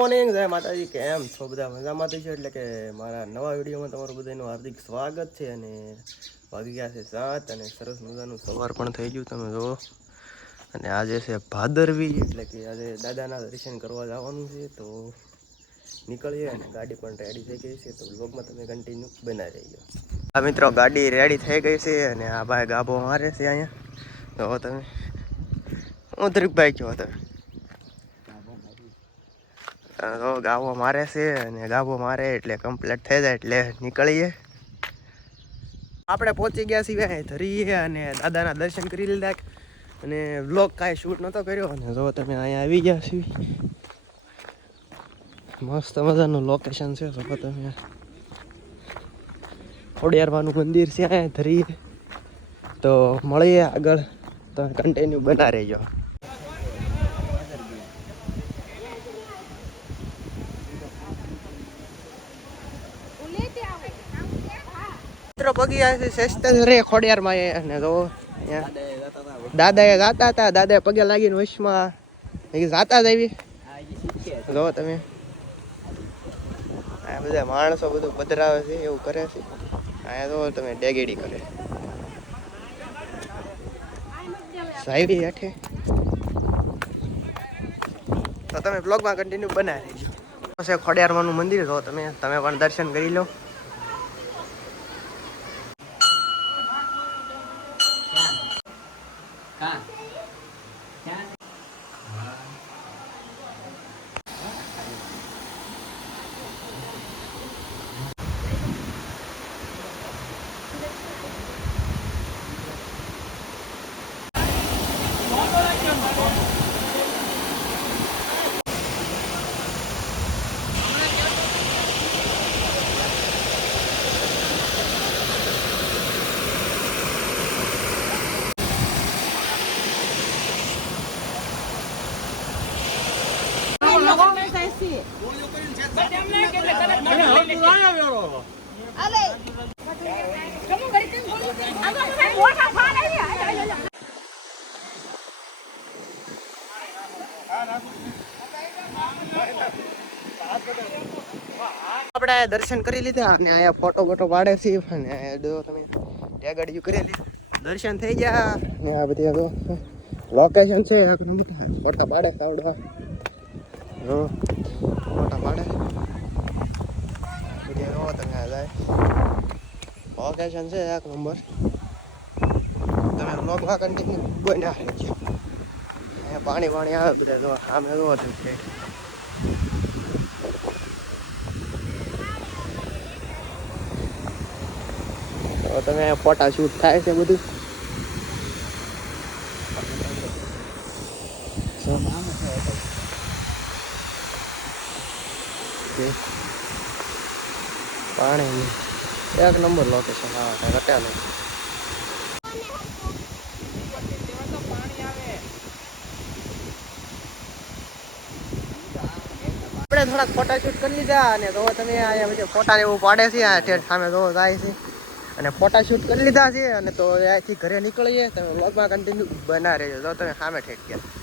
Morning જય માતાજી. કેમ છો બધા? મજામાં છે? એટલે કે મારા નવા વિડીયોમાં તમારું બધાનું હાર્દિક સ્વાગત છે. અને વાગી ગયા છે 7 અને સરસ મજાનું સવાર પણ થઈ ગયું તમે જુઓ. અને આજે છે ભાદરવી, એટલે કે આજે દાદાના દર્શન કરવા જવાનું છે. તો નીકળીએ અને ગાડી પણ રેડી થઈ ગઈ છે. તો બ્લોગમાં તમે કન્ટિન્યુ બનાવી રહીજો. આ મિત્રો ગાડી રેડી થઈ ગઈ છે અને આ ભાઈ ગાભો મારે છે અહીંયા. તો તમે હું ત્રિકભાઈ કહો તમે ગાવો મારે છે. અને ગાવો મારે એટલે કમ્પ્લીટ થઈ જાય એટલે નીકળીએ. આપણે પહોંચી ગયા છીએ ધરીએ અને દાદાના દર્શન કરી લીધા. અને વ્લોગ કાંઈ શૂટ નહોતો કર્યો. અને જો તમે અહીંયા આવી ગયા છીએ, મસ્ત મજાનું લોકેશન છે. જો તમે ખોડિયારમાંનું મંદિર છે અહીંયા ધરીએ. તો મળીએ આગળ, તો કન્ટિન્યુ બના રહેજો. મિત્રો પગી આવે છે શેસ્તરે ખોડિયારમાં અને તો દાદાએ જાતા હતા. દાદાએ પગે લાગીને વશમાં જાતા જ આવી. જો તમે આ બધા માણસો બધું પધરાવે છે, એવું કરે છે. અહીંયા તો તમે ડેગેડી કરે સાઈડી હેઠે. તો તમે બ્લોગમાં કન્ટિન્યુ બનાવી દેજો. છે ખોડિયારમાંનું મંદિર, તો તમે પણ દર્શન કરી લો. આપણે દર્શન કરી લીધા અને અહીંયા ફોટો પાડે છે. અને તમે ટેગડિયું કરેલી, દર્શન થઈ ગયા. ને આ બધી લોકેશન છે. ફોટા પાડે આવડવા ફોટા પાડે બધી તમે જાય. લોકેશન છે એક નંબર. તમે બ્લોગમાં કન્ટિન્યુ બન્યા રહેજો. અહીંયા પાણી આવે બધા. જો સામે જોવો છે. તો તમે ફોટા શૂટ થાય છે બધું. પાણી એક નંબર લોકેશન આવે ઘટ્યા. આપણે થોડાક ફોટા શૂટ કરી લીધા. અને તો તમે અહીંયા પછી ફોટા એવું પાડે છે. ઠેઠ સામે જોવો જાય છે. અને ફોટા શૂટ કરી લીધા છે. અને તો અહીંયાથી ઘરે નીકળીએ. તમે વ્લોગમાં કન્ટિન્યુ બના રહેજો. તો તમે સામે ઠેઠ ગયા.